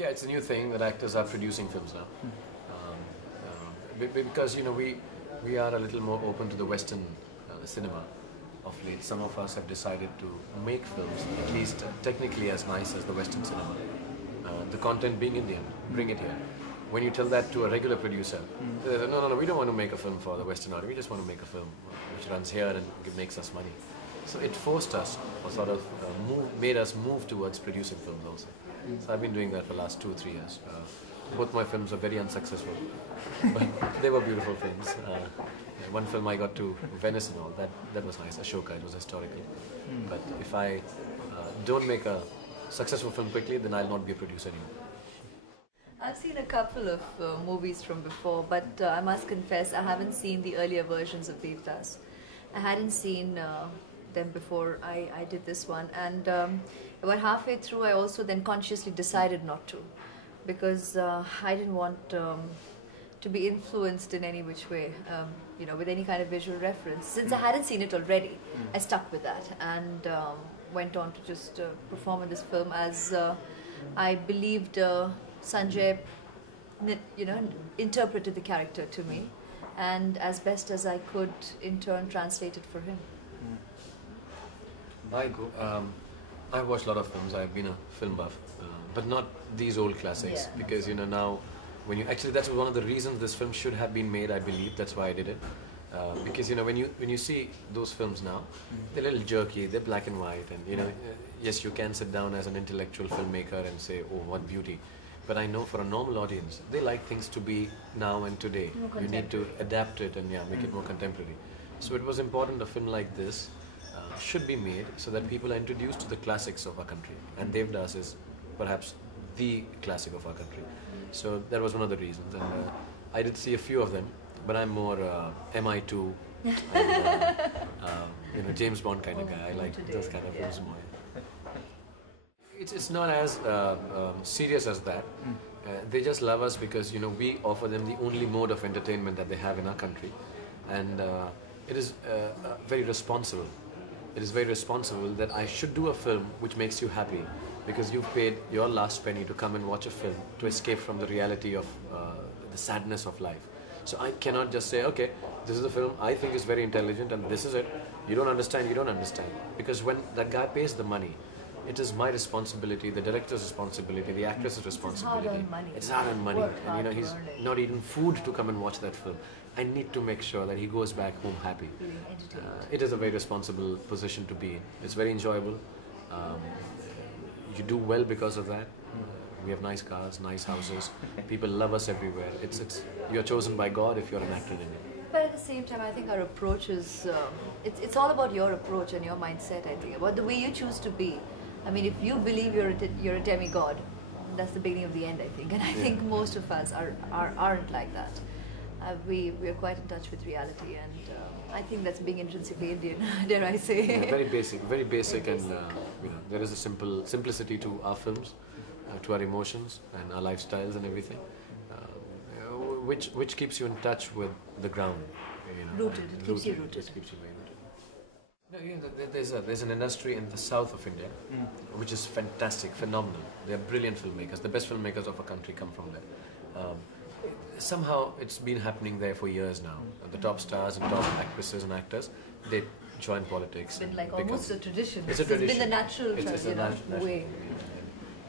Yeah, it's a new thing that actors are producing films now. Because we are a little more open to the Western cinema of late. Some of us have decided to make films at least technically as nice as the Western cinema. The content being Indian, bring it here. When you tell that to a regular producer, they say, no, we don't want to make a film for the Western audience. We just want to make a film which runs here and it makes us money. So it forced us, or sort of made us move towards producing films also. So I've been doing that for the last 2 or 3 years. Both my films are very unsuccessful, but they were beautiful films. One film I got to Venice and all, that was nice, Ashoka, it was historical. But if I don't make a successful film quickly, then I'll not be a producer anymore. I've seen a couple of movies from before, but I must confess I haven't seen the earlier versions of Devdas. I hadn't seen them before I did this one, and about halfway through I also then consciously decided not to, because I didn't want to be influenced in any which way, with any kind of visual reference. Since I hadn't seen it already, I stuck with that and went on to just perform in this film as I believed Sanjay, interpreted the character to me, and as best as I could, in turn, translate it for him. I've watched a lot of films. I've been a film buff, but not these old classics, because now, actually that's one of the reasons this film should have been made. I believe that's why I did it, because when you see those films now, they're a little jerky. They're black and white, and yes, you can sit down as an intellectual filmmaker and say, oh, what beauty. But I know for a normal audience, they like things to be now and today. You need to adapt it and make it more contemporary. So it was important a film like this should be made so that people are introduced to the classics of our country. And Devdas is perhaps the classic of our country. So that was one of the reasons. And I did see a few of them, but I'm more MI2 and James Bond kind of guy. I like those kind of films more. It's not as serious as that. They just love us because we offer them the only mode of entertainment that they have in our country, and it is very responsible. It is very responsible that I should do a film which makes you happy, because you've paid your last penny to come and watch a film to escape from the reality of the sadness of life. So I cannot just say, okay, this is a film I think is very intelligent and this is it. You don't understand, you don't understand. Because when that guy pays the money, it is my responsibility, the director's responsibility, the actress's responsibility. It's hard-earned money. And he's not eaten food to come and watch that film. I need to make sure that he goes back home happy. It is a very responsible position to be in. It's very enjoyable. You do well because of that. We have nice cars, nice houses. People love us everywhere. You're chosen by God if you're an actor in India. But at the same time, I think our approach is, it's all about your approach and your mindset, I think, about the way you choose to be. I mean, if you believe you're a demigod, that's the beginning of the end, I think. And I think most of us aren't like that. We are quite in touch with reality, and I think that's being intrinsically Indian, dare I say. Yeah, very basic, and there is a simplicity to our films, to our emotions and our lifestyles and everything, which keeps you in touch with the ground. Rooted. It keeps you rooted. It keeps you very rooted. There's an industry in the south of India which is fantastic, phenomenal. They are brilliant filmmakers. The best filmmakers of our country come from there. Somehow it's been happening there for years now. The top stars and top actresses and actors, they join politics. It's been like almost a tradition. It's a tradition. It's been the natural way.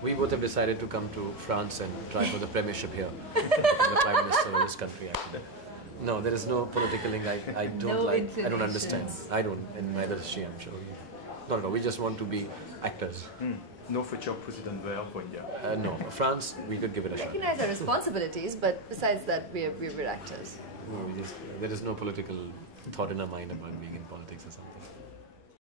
We both have decided to come to France and try for the premiership here. The Prime Minister of this country after that. No, there is no political link. I don't understand. I don't, and neither does she, I'm sure. No, we just want to be actors. No future president there for India. No, France, we could give it a shot. Recognize our responsibilities, but besides that, we're actors. There is no political thought in our mind about being in politics or something.